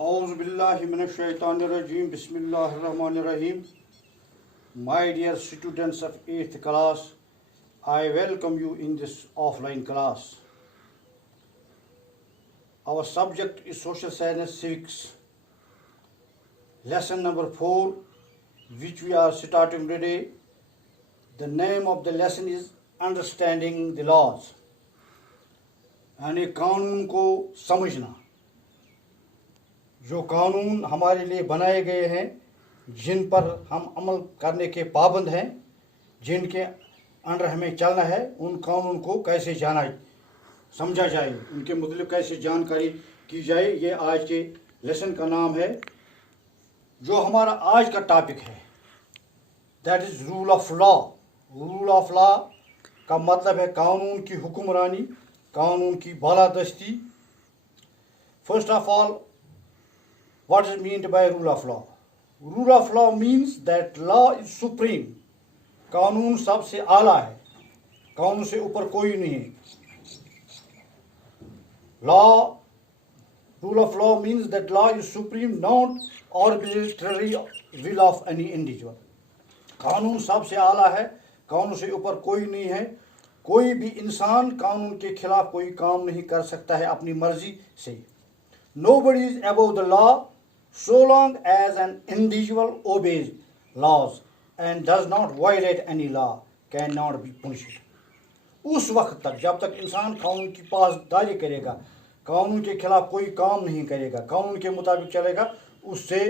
A'udhu billahi minash shaitanir rajim. Bismillahir rahmanir rahim. My dear students of 8th class, I welcome you in this offline class. Our subject is Social Science Civics. Lesson number 4, which we are starting today. The name of the lesson is Understanding the Laws. यानी कानून को समझना. जो कानून हमारे लिए बनाए गए हैं, जिन पर हम अमल करने के पाबंद हैं, जिनके अंडर हमें चलना है, उन कानून को कैसे समझा जाए, उनके मतलब कैसे जानकारी की जाए, ये आज के लेसन का नाम है. जो हमारा आज का टॉपिक है, that is rule of law. Rule of law का मतलब है कानून की हुक्मरानी, कानून की बालादस्ती. First of all, what is meant by rule of law? Rule of law means that law is supreme. कानून सबसे आला है, कानून से ऊपर कोई नहीं है. Rule of law means that law is supreme, not arbitrary will of any individual. कानून सबसे आला है, कानून से ऊपर कोई नहीं है. कोई भी इंसान कानून के खिलाफ कोई काम नहीं कर सकता है अपनी मर्जी से. Nobody is above the law so long as an individual obeys laws and does not violate any law cannot be punished. उस वक्त तक जब तक इंसान कानून की पासदारी करेगा, कानून के खिलाफ कोई काम नहीं करेगा, कानून के मुताबिक चलेगा, उससे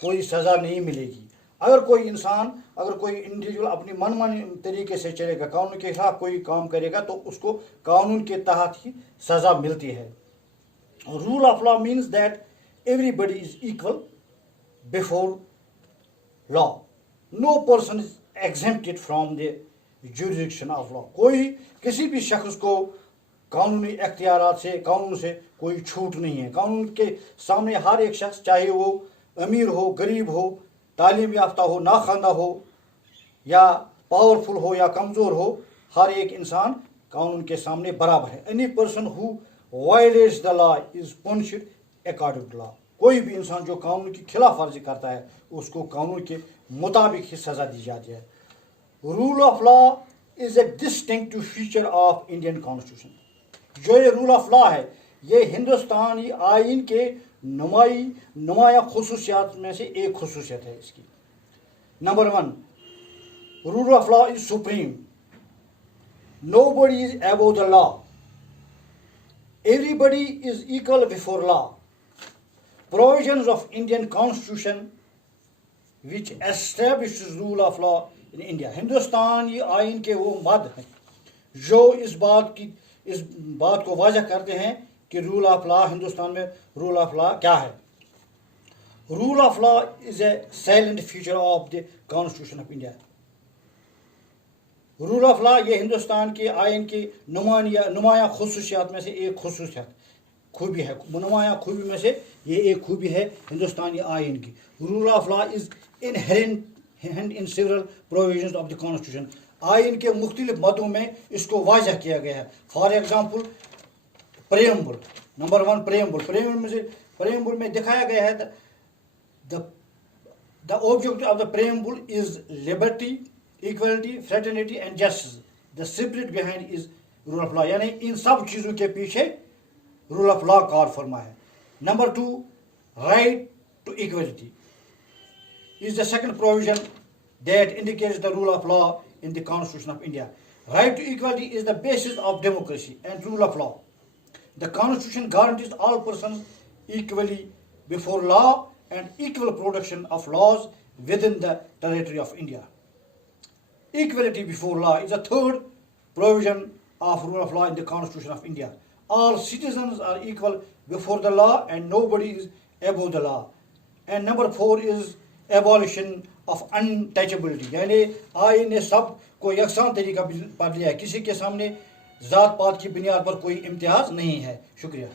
कोई सज़ा नहीं मिलेगी. अगर कोई इंडिविजुअल अपनी मनमानी तरीके से चलेगा, कानून के खिलाफ कोई काम करेगा, तो उसको कानून के तहत ही सज़ा मिलती है. Rule of law means that everybody is equal before law. No person is exempted from the jurisdiction of law. कोई किसी भी शख्स को कानूनी इख्तियारात से, कानून से कोई छूट नहीं है. कानून के सामने हर एक शख्स, चाहे वो अमीर हो, गरीब हो, तालीम याफ्ता हो, नाख्वांदा हो, या पावरफुल हो या कमज़ोर हो, हर एक इंसान कानून के सामने बराबर है. Any person who violates the law is punished according to law. कोई भी इंसान जो कानून की खिलाफ वर्जी करता है, उसको कानून के मुताबिक ही सज़ा दी जाती है. Rule of law is a distinctive feature of Indian constitution. जो ये रूल ऑफ लॉ है, ये हिंदुस्तानी आइन के नुमाया खुसूसियात में से एक खुसूसियत है इसकी. Number 1, rule of law is supreme. Nobody is above the law. Everybody is equal before law. Provisions of Indian Constitution which establishes rule of law in India. हिंदुस्तानी आइन के वो मद हैं जो इस बात को वाज़ह करते हैं कि रूल ऑफ लॉ, हिंदुस्तान में रूल ऑफ लॉ क्या है. Rule of law is a silent feature of the constitution of India. Rule of law ये हिंदुस्तान के आइन की नुमाया खुसूसियात में से एक खूबी है. नुमाया खूबी में से ये एक खूबी है हिंदुस्तानी आइन की. Rule of law is inherent in several provisions of the constitution. आइन के मुख्तलिफ मदों में इसको वाज़ह किया गया है. For example, preamble. Number 1, preamble में दिखाया गया है the objective of the preamble is liberty, equality, fraternity and justice. The spirit behind is rule of law. यानी इन सब चीज़ों के पीछे रूल ऑफ लॉ कार फरमा है. Number 2, right to equality is the second provision that indicates the rule of law in the Constitution of India. Right to equality is the basis of democracy and rule of law. The Constitution guarantees all persons equally before law and equal production of laws within the territory of India. Equality before law is the third provision of rule of law in the Constitution of India. All citizens are equal before the law and nobody is above the law. And number 4 is abolition of untouchability. यानी आइन ने सब को यकसान तरीका पर लिया है. किसी के सामने ज़ात पात की बुनियाद पर कोई इम्तियाज़ नहीं है. शुक्रिया.